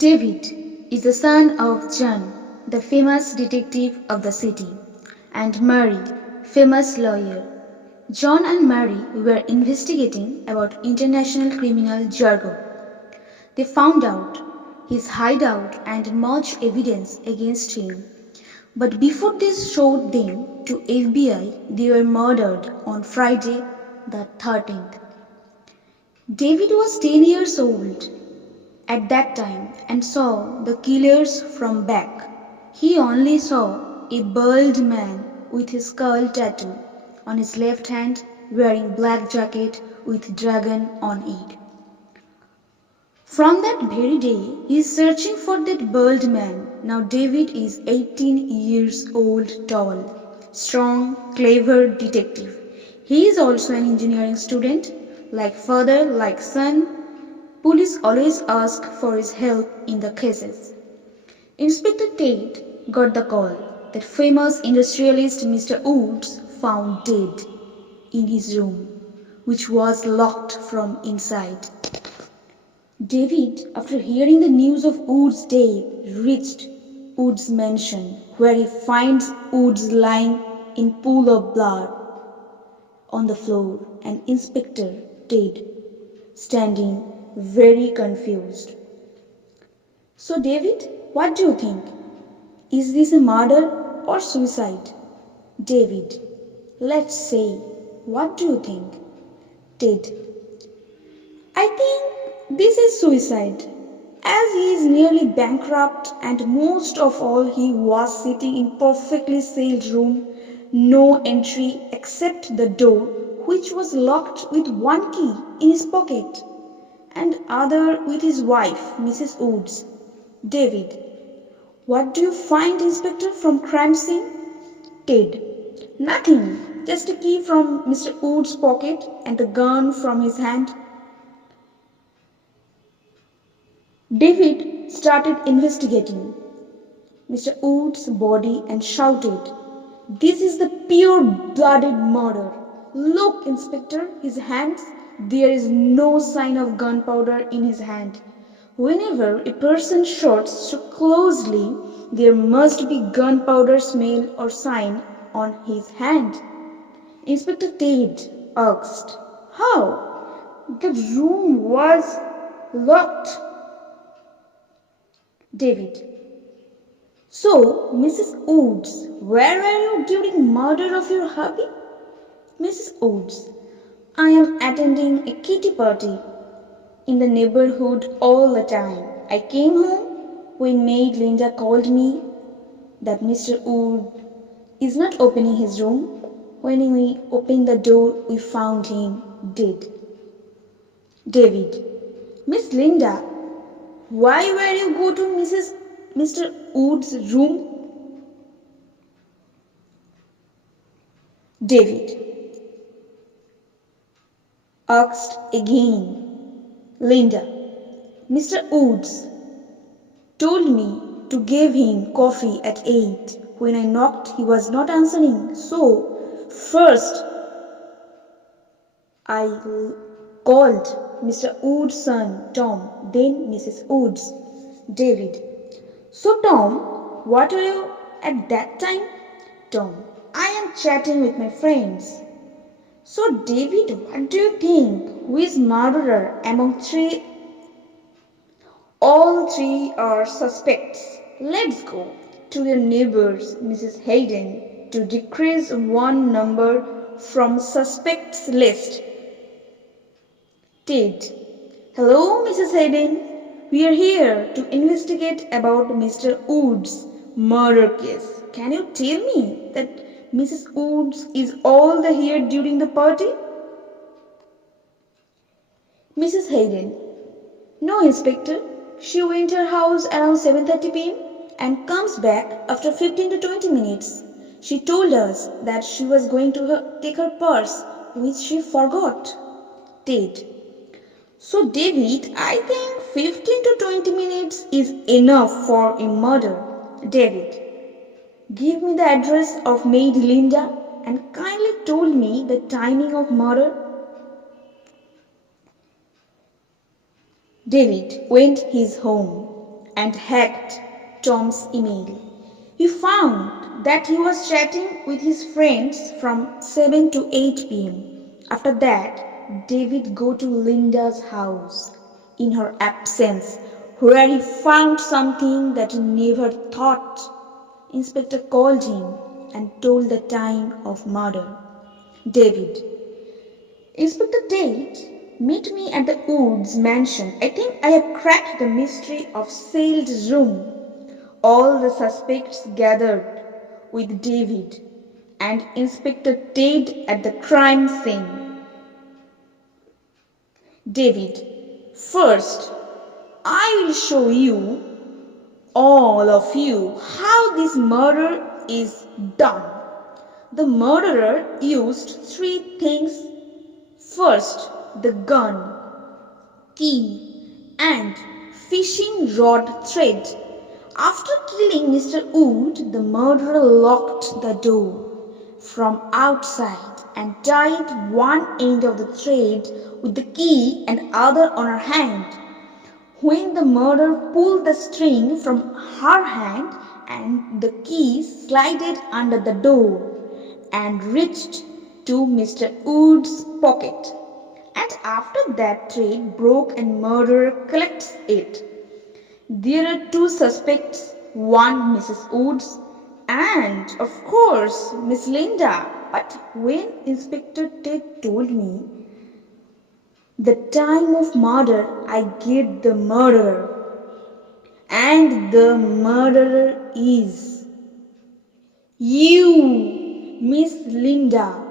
Devid is the son of John, the famous detective of the city, and Mary, famous lawyer. John and Mary were investigating about international criminal jargon. They found out his hideout and much evidence against him. But before they showed them to FBI, they were murdered on Friday the 13th. Devid was 10 years old at that time and saw the killers from back. He only saw a bald man with his skull tattoo on his left hand, wearing black jacket with dragon on it. From that very day, he is searching for that bald man. Now Devid is 18 years old, tall, strong, clever detective. He is also an engineering student. Like father, like son, police always ask for his help in the cases. Inspector Tate got the call that famous industrialist Mr. Woods found dead in his room, which was locked from inside. Devid, after hearing the news of Woods' death, reached Woods' mansion, where he finds Woods lying in pool of blood on the floor and Inspector Tate standing very confused. So Devid, what do you think? Is this a murder or suicide? Devid, let's say, what do you think? Tate, I think this is suicide, as he is nearly bankrupt and most of all he was sitting in perfectly sealed room, no entry except the door which was locked with one key in his pocket and other with his wife, Mrs. Woods. Devid, what do you find, Inspector, from crime scene? Ted, nothing, just a key from Mr. Woods' pocket and the gun from his hand. Devid started investigating Mr. Woods' body and shouted, "This is the pure-blooded murder. Look, Inspector, his hands. There is no sign of gunpowder in his hand. Whenever a person shoots so closely, there must be gunpowder smell or sign on his hand." Inspector Tate asked, "How? The room was locked." Devid, "So, Mrs. Woods, where were you during murder of your hubby?" Mrs. Woods, "I am attending a kitty party in the neighborhood all the time. I came home when maid Linda called me that Mr. Wood is not opening his room. When we opened the door, we found him dead." Devid, "Miss Linda, why were you go to Mr. Wood's room?" Devid asked again. Linda, "Mr. Woods told me to give him coffee at 8. When I knocked, he was not answering. So, first I called Mr. Woods' son, Tom, then Mrs. Woods." Devid, "So, Tom, what were you at that time?" Tom, "I am chatting with my friends." So, Devid, what do you think? Who is murderer among three? All three are suspects. Let's go to your neighbors, Mrs. Hayden, to decrease one number from suspects list. Ted, "Hello, Mrs. Hayden. We are here to investigate about Mr. Woods' murder case. Can you tell me that Mrs. Woods is all the here during the party?" Mrs. Hayden, "No, Inspector. She went to her house around 7:30 p.m. and comes back after 15 to 20 minutes. She told us that she was going to take her purse, which she forgot." Ted, "So, David, I think 15 to 20 minutes is enough for a murder." David, "Give me the address of maid Linda and kindly told me the timing of murder." Devid went his home. and hacked Tom's email. He found that he was chatting with his friends from 7 to 8 pm. After that, David go to Linda's house in her absence, where he found something that he never thought. Inspector called him and told the time of murder. David. Inspector Tate, meet me at the Woods mansion. I think I have cracked the mystery of sealed room. All the suspects gathered with David and Inspector Tate at the crime scene. David, first, I will show you, all of you, how this murder is done. The murderer used three things. First, the gun, key, and fishing rod thread. After killing Mr. Wood, the murderer locked the door from outside and tied one end of the thread with the key and other on her hand. When the murderer pulled the string from her hand and the key slided under the door and reached to Mr. Wood's pocket. And after that thread broke and murderer collects it. There are two suspects, one Mrs. Woods and of course Miss Linda. But when Inspector Tate told me the time of murder, I get the murderer. And the murderer is you, Miss Linda.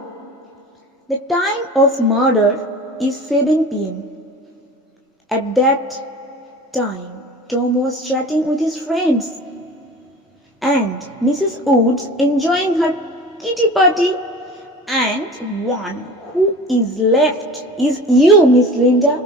The time of murder is 7 pm. At that time, Tom was chatting with his friends and Mrs. Woods enjoying her kitty party, and one who is left is you, Miss Linda.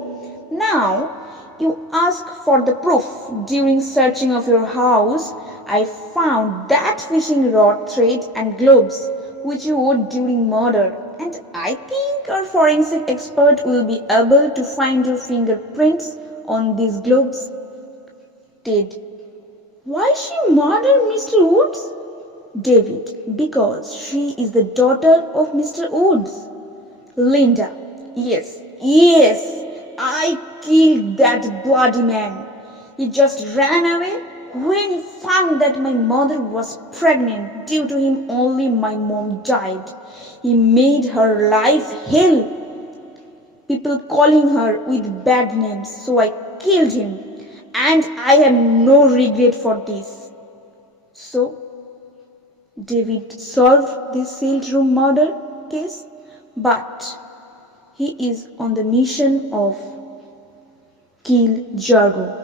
Now, you ask for the proof. During searching of your house, I found that fishing rod thread and gloves which you wore during murder, and I think our forensic expert will be able to find your fingerprints on these gloves. Ted, why she murdered Mr. Woods? David, because she is the daughter of Mr. Woods. Linda, yes, I killed that bloody man. He just ran away when he found that my mother was pregnant. Due to him only my mom died. He made her life hell. People calling her with bad names, so I killed him. And I have no regret for this. So, David solved this sealed room murder case, but he is on the mission of kill Jargo.